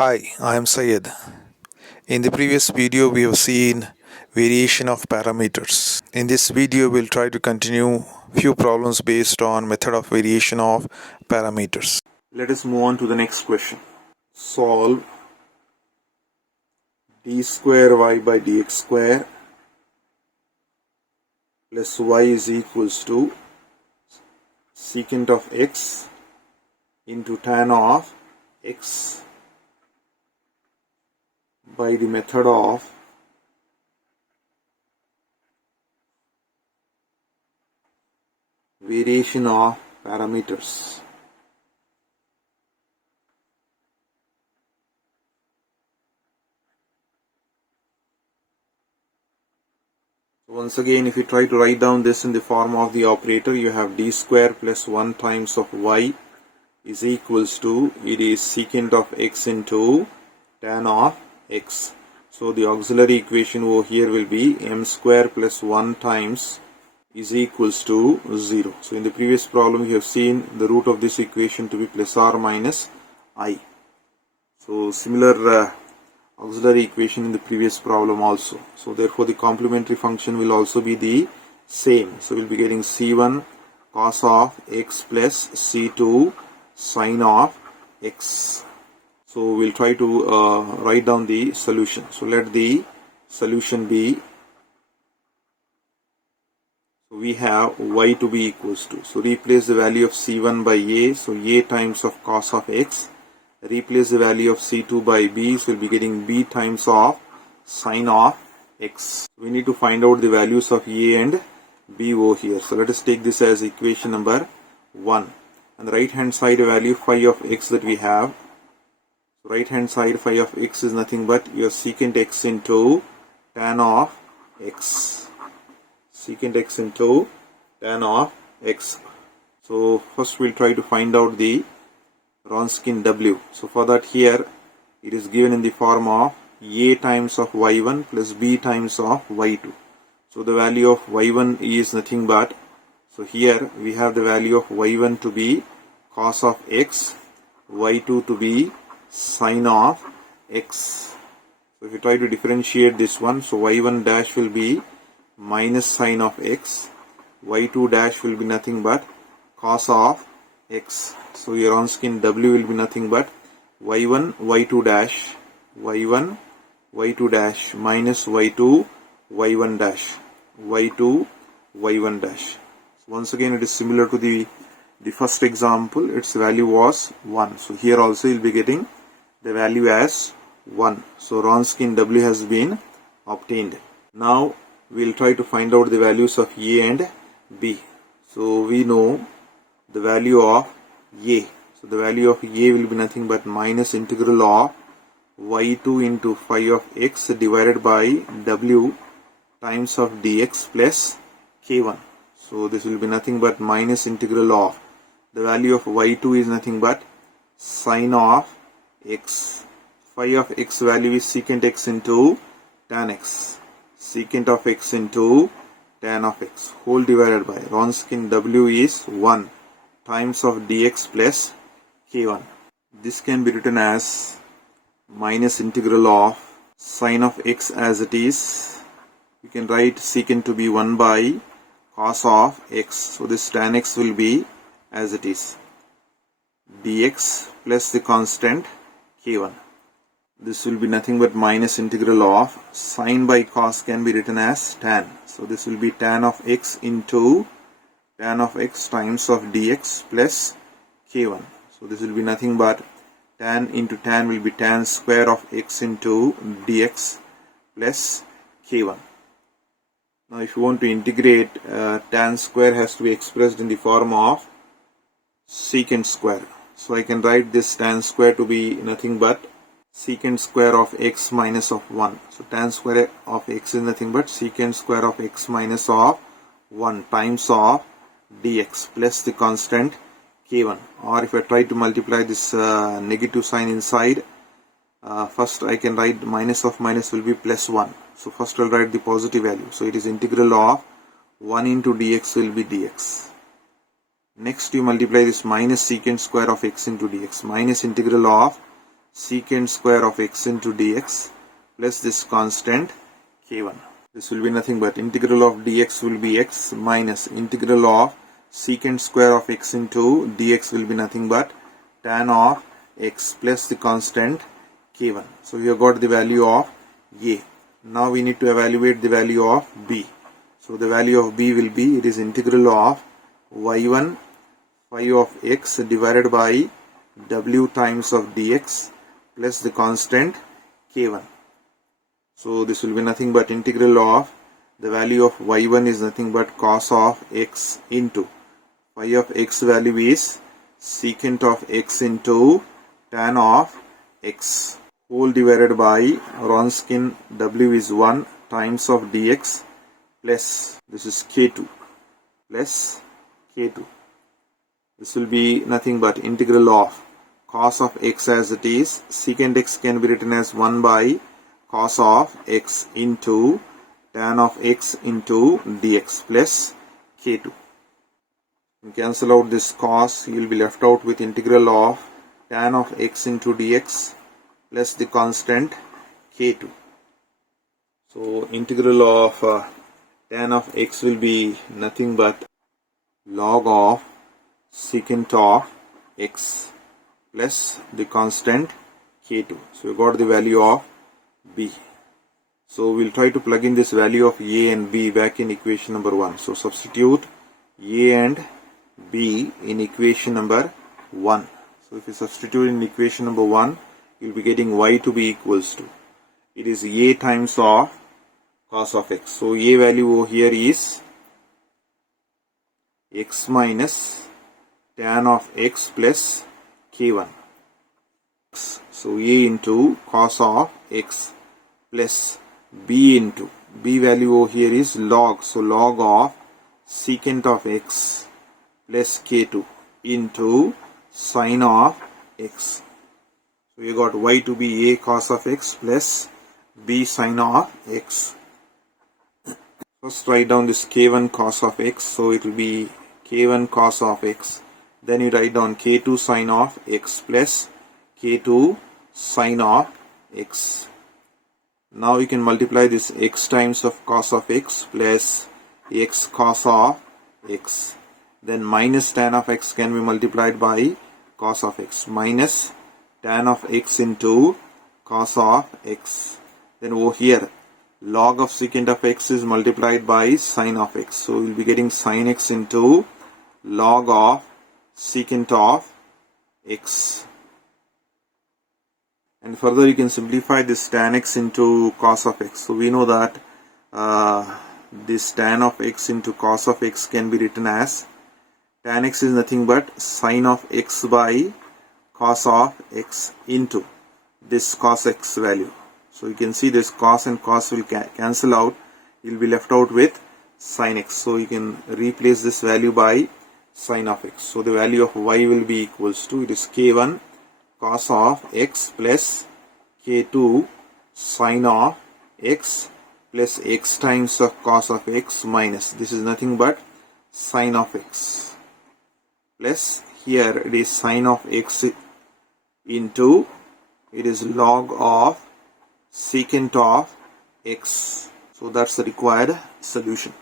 Hi, I am Syed. In the previous video, we have seen variation of parameters. In this video, we'll try to continue few problems based on method of variation of parameters. Let us move on to the next question. Solve d square y by dx square plus y is equals to secant of x into tan of x by the method of variation of parameters. Once again, if you try to write down this in the form of the operator, you have d square plus 1 times of y is equals to, it is secant of x into tan of x. So the auxiliary equation over here will be m square plus 1 times is equals to 0. So in the previous problem you have seen the root of this equation to be plus or minus I. So similar auxiliary equation in the previous problem also. So therefore the complementary function will also be the same. So we'll be getting c1 cos of x plus c2 sin of x. So we'll try to write down the solution. So let the solution be, so we have y to be equals to, so replace the value of c1 by a, so a times of cos of x. Replace the value of c2 by b, so we'll be getting b times of sin of x. We need to find out the values of a and b over here. So let us take this as equation number 1. On the right hand side value phi of x that we have, so right hand side phi of x is nothing but your secant x into tan of x. Secant x into tan of x. So first we'll try to find out the Wronskian W. So for that here it is given in the form of a times of y1 plus b times of y2. So the value of y1 is nothing but, so here we have the value of y1 to be cos of x, y2 to be sin of x. So if you try to differentiate this one, so y1 dash will be minus sin of x, y2 dash will be nothing but cos of x. So your Wronskian W will be nothing but y1 y2 dash, y1 y2 dash minus y2 y1 dash, y2 y1 dash. So once again it is similar to the first example, its value was 1. So here also you will be getting the value as 1. So Wronskian W has been obtained. Now we will try to find out the values of a and b. So we know the value of a. So the value of a will be nothing but minus integral of y2 into phi of x divided by w times of dx plus k1. So this will be nothing but minus integral of, the value of y2 is nothing but sin of x. Phi of x value is secant x into tan x. Secant of x into tan of x whole divided by Wronskian W is 1 times of dx plus k1. This can be written as minus integral of sin of x as it is. You can write secant to be 1 by cos of x. So this tan x will be as it is, dx plus the constant k1. This will be nothing but minus integral of sin by cos can be written as tan. So this will be tan of x into tan of x times of dx plus k1. So this will be nothing but tan into tan will be tan square of x into dx plus k1. Now if you want to integrate, tan square has to be expressed in the form of secant square. So I can write this tan square to be nothing but secant square of x minus of 1. So tan square of x is nothing but secant square of x minus of 1 times of dx plus the constant k1. Or if I try to multiply this negative sign inside, first I can write minus of minus will be plus 1. So first I'll write the positive value. So it is integral of 1 into dx will be dx. Next you multiply this minus secant square of x into dx, minus integral of secant square of x into dx plus this constant k1. This will be nothing but integral of dx will be x minus integral of secant square of x into dx will be nothing but tan of x plus the constant k1. So we have got the value of a. Now we need to evaluate the value of b. So the value of b will be, it is integral of y1 phi of x divided by w times of dx plus the constant k1. So this will be nothing but integral of the value of y1 is nothing but cos of x into phi of x value is secant of x into tan of x whole divided by Wronskian w is 1 times of dx plus this is k2 plus k2. This will be nothing but integral of cos of x as it is. Secant x can be written as 1 by cos of x into tan of x into dx plus k2. You cancel out this cos, you will be left out with integral of tan of x into dx plus the constant k2. So integral of tan of x will be nothing but log of secant of x plus the constant k2. So we got the value of b. So we'll try to plug in this value of a and b back in equation number 1. So substitute a and b in equation number 1. So if you substitute in equation number 1, you'll be getting y to be equals to, it is a times of cos of x. So a value over here is x minus tan of x plus k1. So a into cos of x plus b into b value over here is log. So log of secant of x plus k2 into sine of x. So you got y to be a cos of x plus b sine of x. First write down this k1 cos of x. So it will be k1 cos of x. Then you write down k2 sine of x plus k2 sine of x. Now you can multiply this x times of cos of x plus x cos of x. Then minus tan of x can be multiplied by cos of x minus tan of x into cos of x. Then over here log of secant of x is multiplied by sine of x. So we will be getting sine x into log of secant of x. And further you can simplify this tan x into cos of x. So we know that this tan of x into cos of x can be written as tan x is nothing but sine of x by cos of x into this cos x value. So you can see this cos and cos will cancel out. You will be left out with sine x. So you can replace this value by sine of x. So the value of y will be equals to, it is k1 cos of x plus k2 sine of x plus x times of cos of x minus, this is nothing but sine of x, plus here it is sine of x into, it is log of secant of x. So that's the required solution.